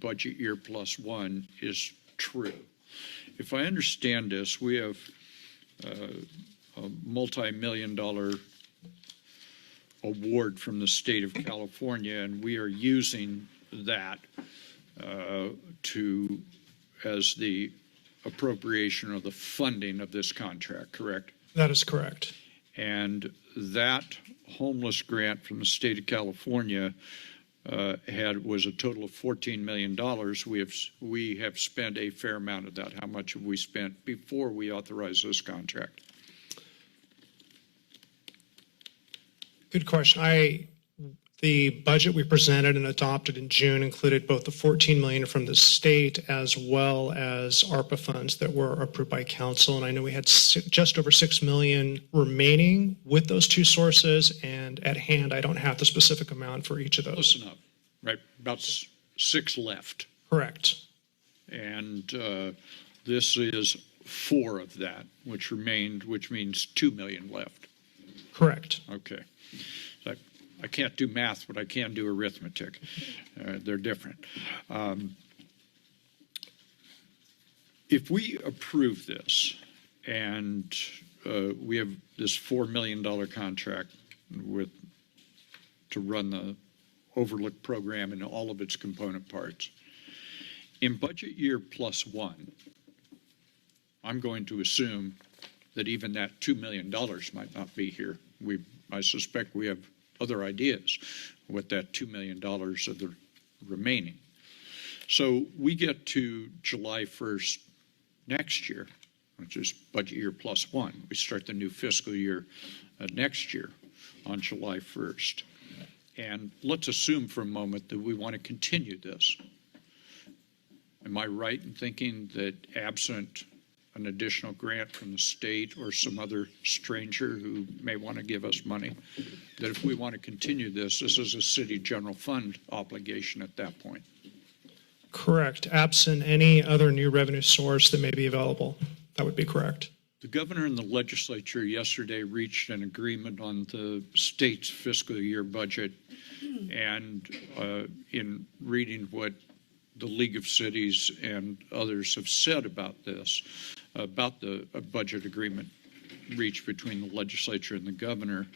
budget year plus one is true. If I understand this, we have a multi-million-dollar award from the state of California, and we are using that as the appropriation or the funding of this contract, correct? That is correct. And that homeless grant from the state of California was a total of $14 million. We have spent a fair amount of that. How much have we spent before we authorized this contract? Good question. The budget we presented and adopted in June included both the $14 million from the state as well as ARPA funds that were approved by council. And I know we had just over $6 million remaining with those two sources. And at hand, I don't have the specific amount for each of those. Close enough, right? About 6 left. Correct. And this is 4 of that, which means $2 million left. Correct. Okay. So I can't do math, but I can do arithmetic. They're different. If we approve this and we have this $4 million contract to run the Overlook program and all of its component parts, in budget year plus one, I'm going to assume that even that $2 million might not be here. I suspect we have other ideas with that $2 million of the remaining. So we get to July 1st next year, which is budget year plus one. We start the new fiscal year next year on July 1st. And let's assume for a moment that we want to continue this. Am I right in thinking that absent an additional grant from the state or some other stranger who may want to give us money, that if we want to continue this is a city general fund obligation at that point? Correct. Absent any other new revenue source that may be available, that would be correct. The governor and the legislature yesterday reached an agreement on the state's fiscal year budget, and in reading what the League of Cities and others have said about this, about the budget agreement reached between the legislature and the governor,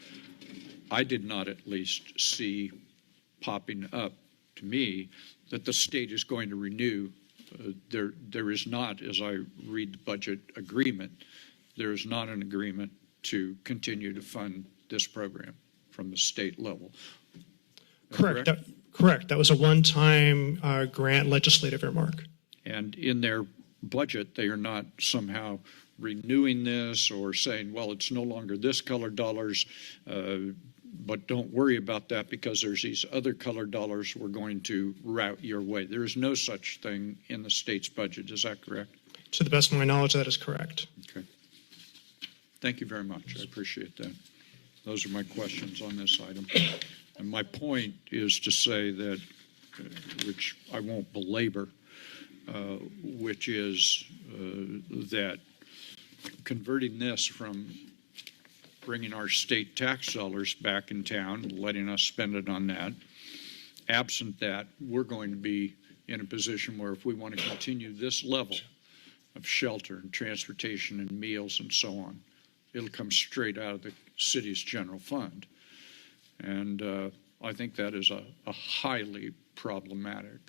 I did not at least see popping up to me that the state is going to renew. There is not, as I read the budget agreement, there is not an agreement to continue to fund this program from the state level. Correct. Correct. That was a one-time grant legislative earmark. And in their budget, they are not somehow renewing this or saying, well, it's no longer this color dollars, but don't worry about that because there's these other color dollars we're going to route your way. There is no such thing in the state's budget. Is that correct? To the best of my knowledge, that is correct. Okay. Thank you very much. I appreciate that. Those are my questions on this item. And my point is to say that, which I won't belabor, which is that converting this from bringing our state tax dollars back in town, letting us spend it on that, absent that, we're going to be in a position where if we want to continue this level of shelter and transportation and meals and so on, it'll come straight out of the city's general fund. And I think that is a highly problematic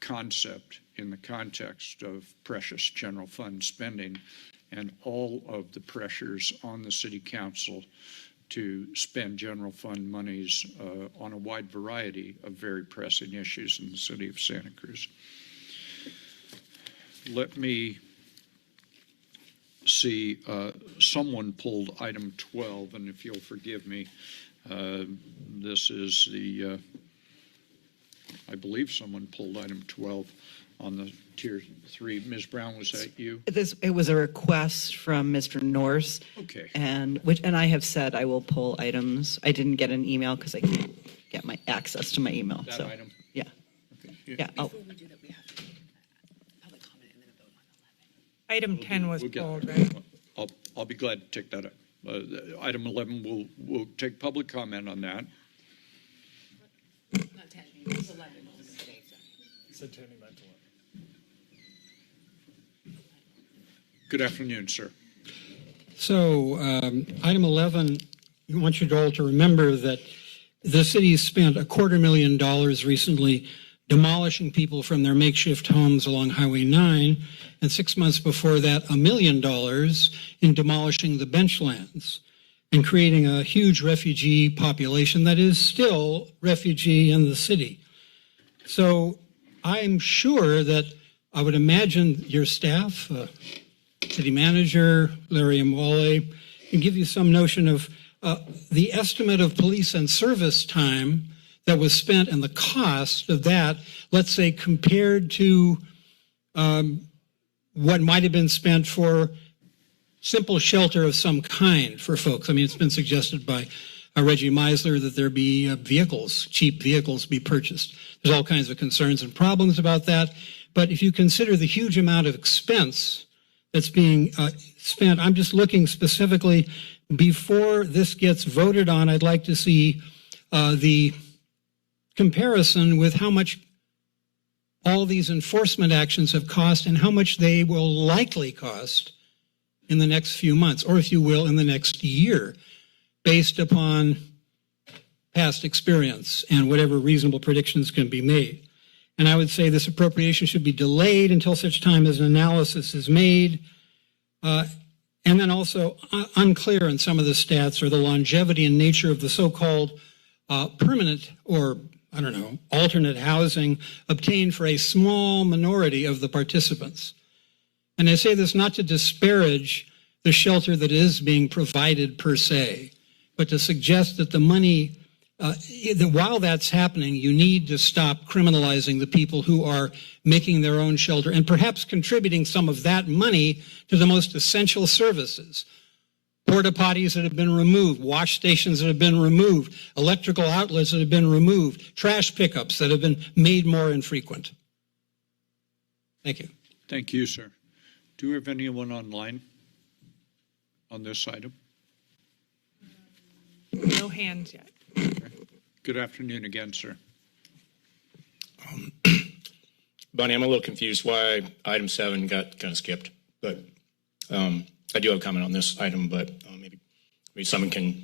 concept in the context of precious general fund spending and all of the pressures on the city council to spend general fund monies on a wide variety of very pressing issues in the city of Santa Cruz. Let me see, someone pulled item 12, and if you'll forgive me, this is the, I believe someone pulled item 12 on the tier 3. Ms. Brown, was that you? It was a request from Mr. Norse. Okay. And I have said I will pull items. I didn't get an email because I can't get my access to my email. That so, item? Yeah. Okay. Yeah. Before we do that, we have to public comment and then a vote on 11. Item 10 was We'll get pulled, there. right? I'll be glad to take that up. Item 11, we'll take public comment on that. Not 10, it's 11. Good afternoon, sir. So, item 11, I want you all to remember that the city spent $250,000 recently demolishing people from their makeshift homes along Highway 9, and 6 months before that, $1 million in demolishing the benchlands and creating a huge refugee population that is still refugee in the city. So I'm sure that I would imagine your staff, City Manager, Larry Mwale, can give you some notion of the estimate of police and service time that was spent and the cost of that, let's say, compared to what might have been spent for simple shelter of some kind for folks. I mean, it's been suggested by Reggie Meisler that there be vehicles, cheap vehicles be purchased. There's all kinds of concerns and problems about that. But if you consider the huge amount of expense that's being spent, I'm just looking specifically, before this gets voted on, I'd like to see the comparison with how much all these enforcement actions have cost and how much they will likely cost in the next few months, or if you will, in the next year, based upon past experience and whatever reasonable predictions can be made. And I would say this appropriation should be delayed until such time as an analysis is made. And then also unclear in some of the stats are the longevity and nature of the so-called permanent or, I don't know, alternate housing obtained for a small minority of the participants. And I say this not to disparage the shelter that is being provided per se, but to suggest that the money, that while that's happening, you need to stop criminalizing the people who are making their own shelter and perhaps contributing some of that money to the most essential services. Porta potties that have been removed, wash stations that have been removed, electrical outlets that have been removed, trash pickups that have been made more infrequent. Thank you. Thank you, sir. Do we have anyone online on this item? No hands yet. Okay. Good afternoon again, sir. Bonnie, I'm a little confused why item 7 got kind of skipped, but I do have a comment on this item, but maybe someone can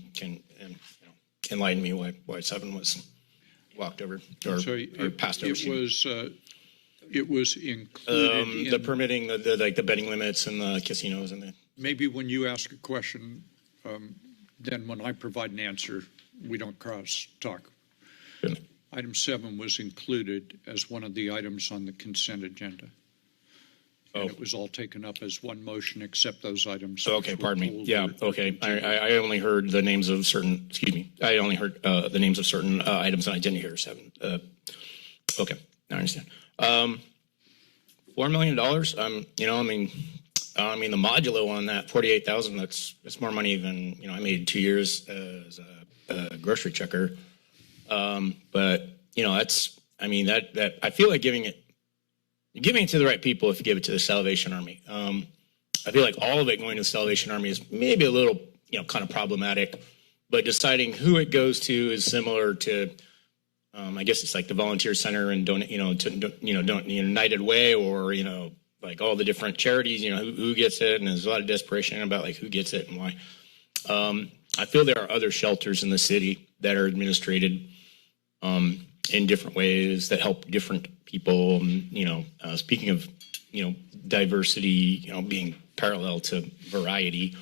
enlighten me why 7 was walked over or passed over. It was included in the permitting, the betting limits and the casinos and the. Maybe when you ask a question, then when I provide an answer, we don't cross talk. Good. Item 7 was included as one of the items on the consent agenda. And it was all taken up as one motion, except those items. Okay, pardon me. Yeah, okay. I only heard the names of certain, I only heard the names of certain items and I didn't hear 7. Okay, I understand. $4 million, I mean, the modulo on that, 48,000, that's more money than, I made 2 years as a grocery checker. But, that's, that I feel like giving it to the right people if you give it to the Salvation Army. I feel like all of it going to the Salvation Army is maybe a little, kind of problematic, but deciding who it goes to is similar to, I guess it's like the Volunteer Center and United Way or, like all the different charities, who gets it, and there's a lot of desperation about like who gets it and why. I feel there are other shelters in the city that are administrated in different ways that help different people. Speaking of, diversity, being parallel to variety,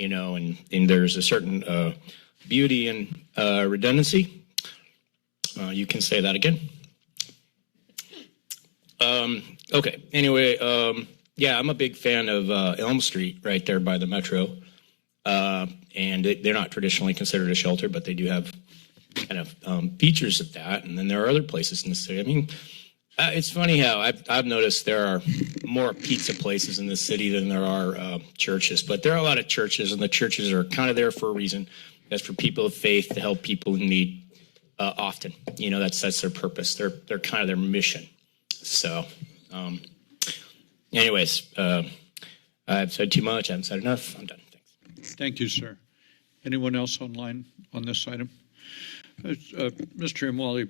and there's a certain beauty and redundancy. You can say that again. Okay. Anyway, I'm a big fan of Elm Street right there by the Metro. And they're not traditionally considered a shelter, but they do have kind of features of that. And then there are other places in the city. It's funny how I've noticed there are more pizza places in the city than there are churches. But there are a lot of churches, and the churches are kind of there for a reason. That's for people of faith to help people in need often. That's their purpose. They're kind of their mission. So, anyways, I've said too much. I haven't said enough. I'm done. Thanks. Thank you, sir. Anyone else online on this item? Mr. Imwali,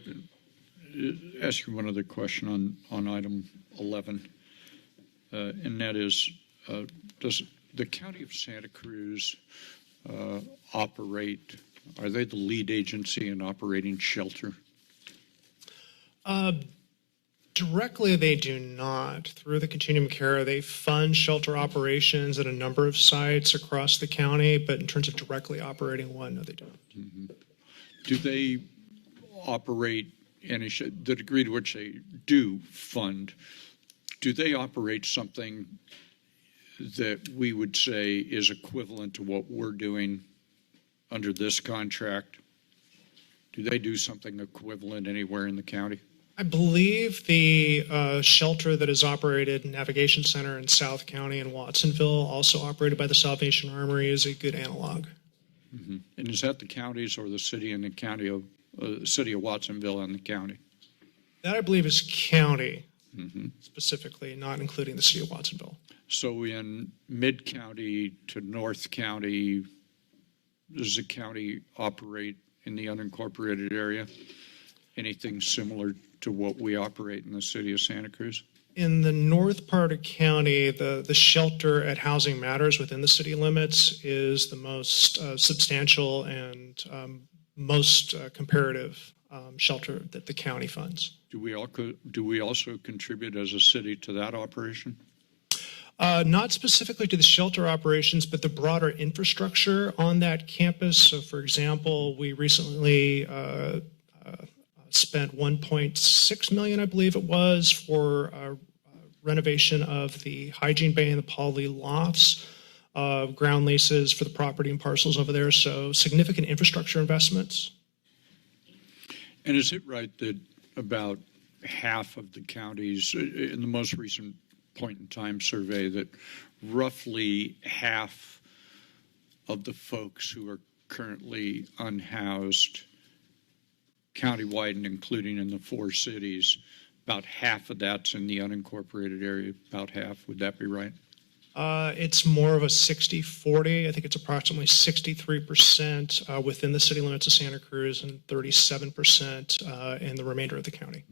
ask you one other question on item 11, and that is, does the County of Santa Cruz operate, are they the lead agency in operating shelter? Directly, they do not. Through the Continuum of Care, they fund shelter operations at a number of sites across the county, but in terms of directly operating one, no, they don't. Do they operate any, the degree to which they do fund, do they operate something that we would say is equivalent to what we're doing under this contract? Do they do something equivalent anywhere in the county? I believe the shelter that is operated in Navigation Center in South County in Watsonville, also operated by the Salvation Armory, is a good analog. And is that the counties or the city and the county of city of Watsonville and the county? That, I believe, is county specifically, not including the city of Watsonville. So in mid-county to north county, does the county operate in the unincorporated area? Anything similar to what we operate in the city of Santa Cruz? In the north part of county, the shelter at Housing Matters within the city limits is the most substantial and most comparative shelter that the county funds. Do we also contribute as a city to that operation? Not specifically to the shelter operations, but the broader infrastructure on that campus. So, for example, we recently spent $1.6 million, I believe it was, for renovation of the hygiene bay and the Paul Lee lofts, ground leases for the property and parcels over there. So significant infrastructure investments. And is it right that about half of the counties, in the most recent point in time survey, that roughly half of the folks who are currently unhoused countywide and including in the 4 cities, about half of that's in the unincorporated area, about half, would that be right? It's more of a 60-40. I think it's approximately 63% within the city limits of Santa Cruz and 37% in the remainder of the county.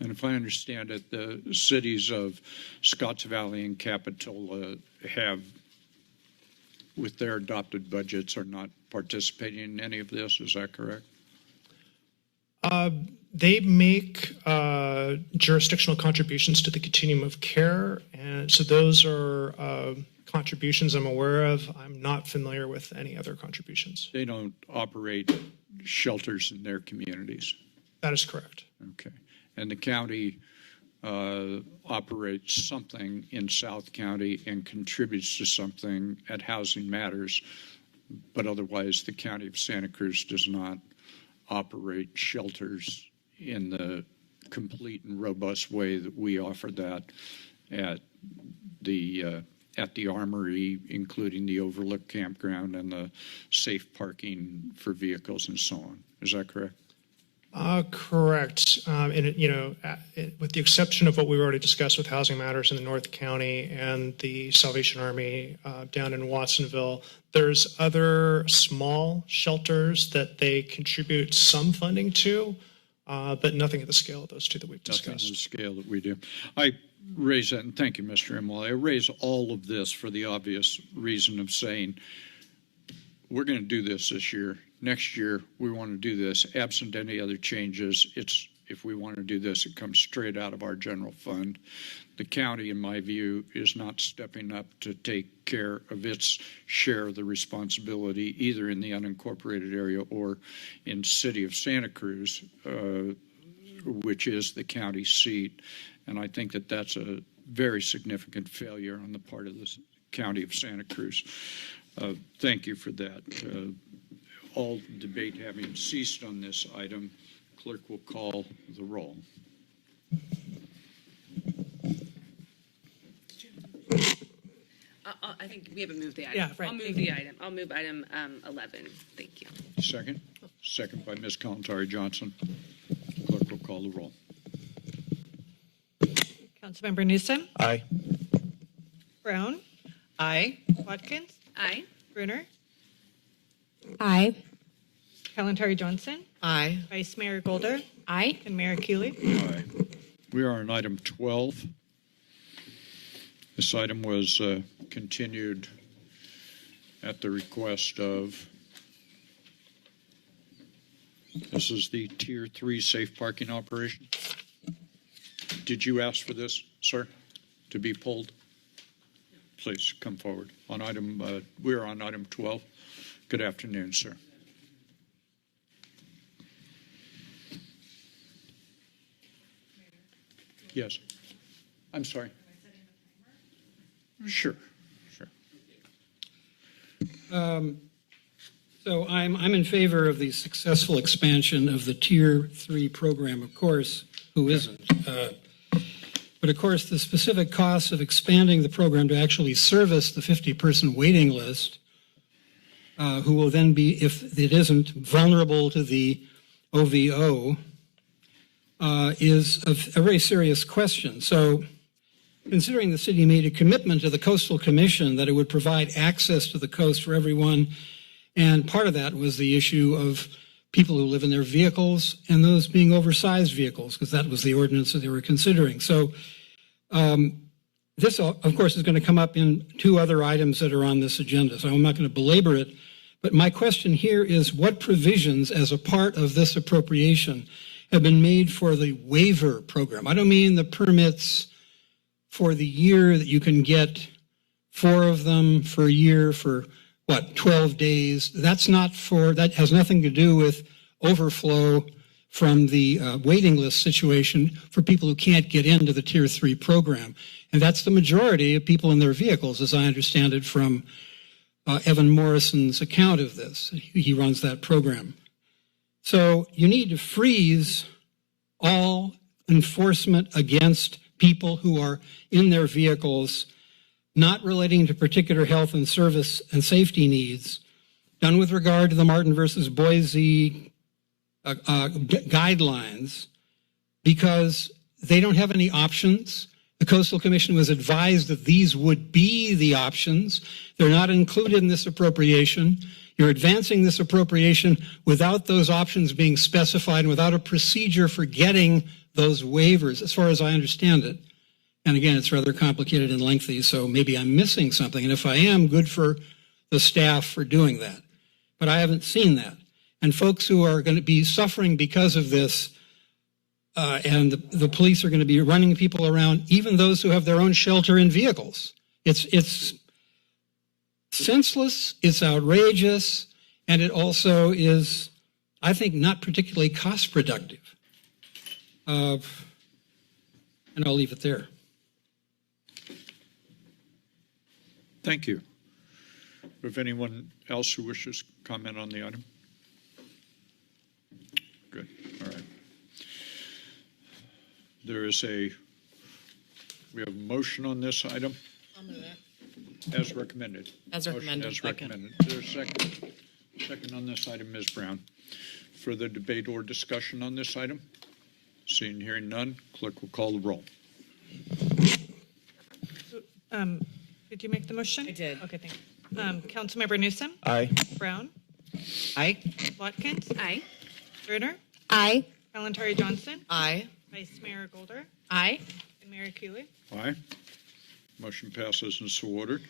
And if I understand it, the cities of Scotts Valley and Capitola have, with their adopted budgets, are not participating in any of this. Is that correct? They make jurisdictional contributions to the Continuum of Care, and so those are contributions I'm aware of. I'm not familiar with any other contributions. They don't operate shelters in their communities. That is correct. Okay. And the county operates something in South County and contributes to something at Housing Matters, but otherwise the County of Santa Cruz does not operate shelters in the complete and robust way that we offer that at the Armory, including the Overlook campground and the safe parking for vehicles and so on. Is that correct? Correct. With the exception of what we've already discussed with Housing Matters in the North County and the Salvation Army down in Watsonville, there's other small shelters that they contribute some funding to, but nothing at the scale of those two that we've discussed. Nothing at the scale that we do. I raise that, and thank you, Mr. Imlay. I raise all of this for the obvious reason of saying we're going to do this year. Next year, we want to do this. Absent any other changes, if we want to do this, it comes straight out of our general fund. The county, in my view, is not stepping up to take care of its share of the responsibility, either in the unincorporated area or in City of Santa Cruz, which is the county seat. And I think that that's a very significant failure on the part of the County of Santa Cruz. Thank you for that. All debate having ceased on this item, clerk will call the roll. I think we haven't moved the item. Yeah, right. I'll move the item. I'll move item 11. Thank you. Second? Second by Ms. Kalantari Johnson. Clerk will call the roll. Councilmember Newsom, Aye. Brown, Aye. Watkins, Aye. Bruner, Aye. Kalantari Johnson, Aye. Vice Mayor Golder, Aye. And Mayor Keeley? Aye. We are on item 12. This item was continued at the request of, this is the Tier 3 safe parking operation. Did you ask for this, sir, to be pulled? Please come forward. We are on item 12. Good afternoon, sir. Yes. I'm sorry. Sure. So I'm in favor of the successful expansion of the Tier 3 program, of course. Who isn't? But of course, the specific costs of expanding the program to actually service the 50-person waiting list, who will then be, if it isn't, vulnerable to the OVO, is a very serious question. So considering the city made a commitment to the Coastal Commission that it would provide access to the coast for everyone, and part of that was the issue of people who live in their vehicles and those being oversized vehicles, because that was the ordinance that they were considering. So this, of course, is going to come up in two other items that are on this agenda, so I'm not going to belabor it. But my question here is, what provisions as a part of this appropriation have been made for the waiver program? I don't mean the permits for the year that you can get 4 of them for a year for, 12 days. That has nothing to do with overflow from the waiting list situation for people who can't get into the Tier 3 program. And that's the majority of people in their vehicles, as I understand it from Evan Morrison's account of this. He runs that program. So you need to freeze all enforcement against people who are in their vehicles not relating to particular health and service and safety needs, done with regard to the Martin versus Boise guidelines, because they don't have any options. The Coastal Commission was advised that these would be the options. They're not included in this appropriation. You're advancing this appropriation without those options being specified and without a procedure for getting those waivers, as far as I understand it. And again, it's rather complicated and lengthy, so maybe I'm missing something. And if I am, good for the staff for doing that. But I haven't seen that. And folks who are going to be suffering because of this, and the police are going to be running people around, even those who have their own shelter in vehicles. It's senseless, it's outrageous, and it also is, I think, not particularly cost productive. And I'll leave it there. Thank you. If anyone else who wishes to comment on the item? Good, all right. We have a motion on this item I'll move it. as recommended. As recommended. Motion as recommended. There's a second. Second on this item, Ms. Brown. Further debate or discussion on this item? Seeing and hearing none, clerk will call the roll. Did you make the motion? I did. Okay, thank you. Councilmember Newsom? Aye. Brown? Aye. Watkins? Aye. Turner? Aye. Kalentari Johnson? Aye. Vice Mayor Golder? Aye. And Mayor Keeley? Aye. Motion passes and so ordered.